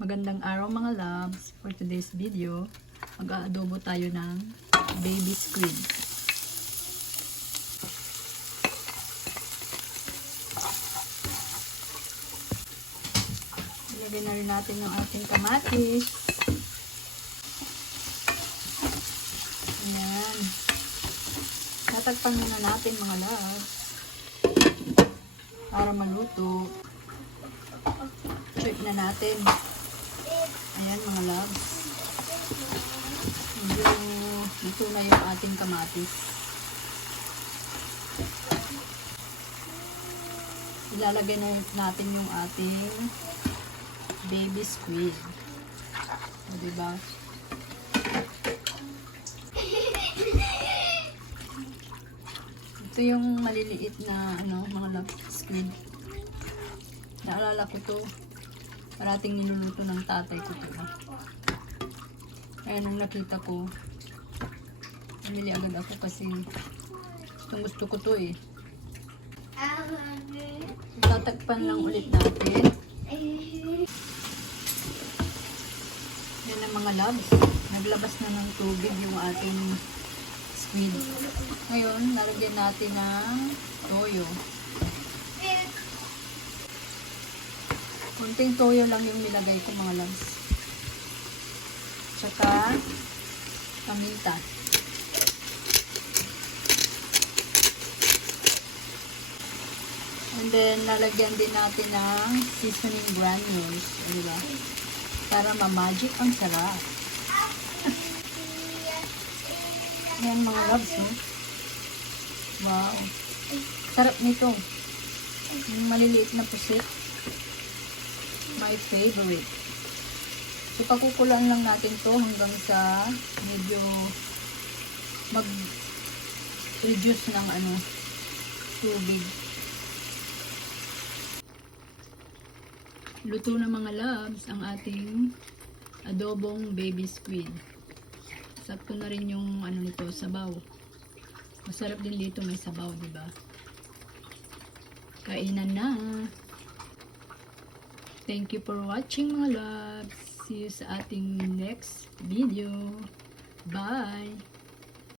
Magandang araw mga loves. For today's video, mag-aadobo tayo ng baby squid. Ilagay na rin natin yung ating kamatis. Ayan. Tatagpan muna natin mga loves. Para maluto. Check na natin. Ayan mga loves. Medyo luto na yung ating kamatis. Ilalagay na natin yung ating baby squid. O, diba? Ito yung maliliit na ano, mga love squid. Naalala ko to. Parating niluluto ng tatay ko to. Kaya nung nakita ko, namili agad ako kasi gustong gusto ko to eh. Tatakpan lang ulit natin. Yan ang mga labs. Naglabas na ng tubig yung ating squid. Ngayon, nalagyan natin ng toyo. Kunting toyo lang yung nilagay ko mga labs. Tsaka, paminta. And then, lalagyan din natin ng seasoning granules. O, diba? Para ma-magic ang sarap. Yan mga loves, oh. Wow. Sarap nito. Yung maliliit na pusit. My favorite. So, pakukulan lang natin to hanggang sa medyo mag-reduce ng ano, tubig. Luto na mga loves ang ating adobong baby squid. Sakto na rin yung ano nito, sabaw. Masarap din dito may sabaw, di ba? Kainan na. Thank you for watching mga loves. See you sa ating next video. Bye!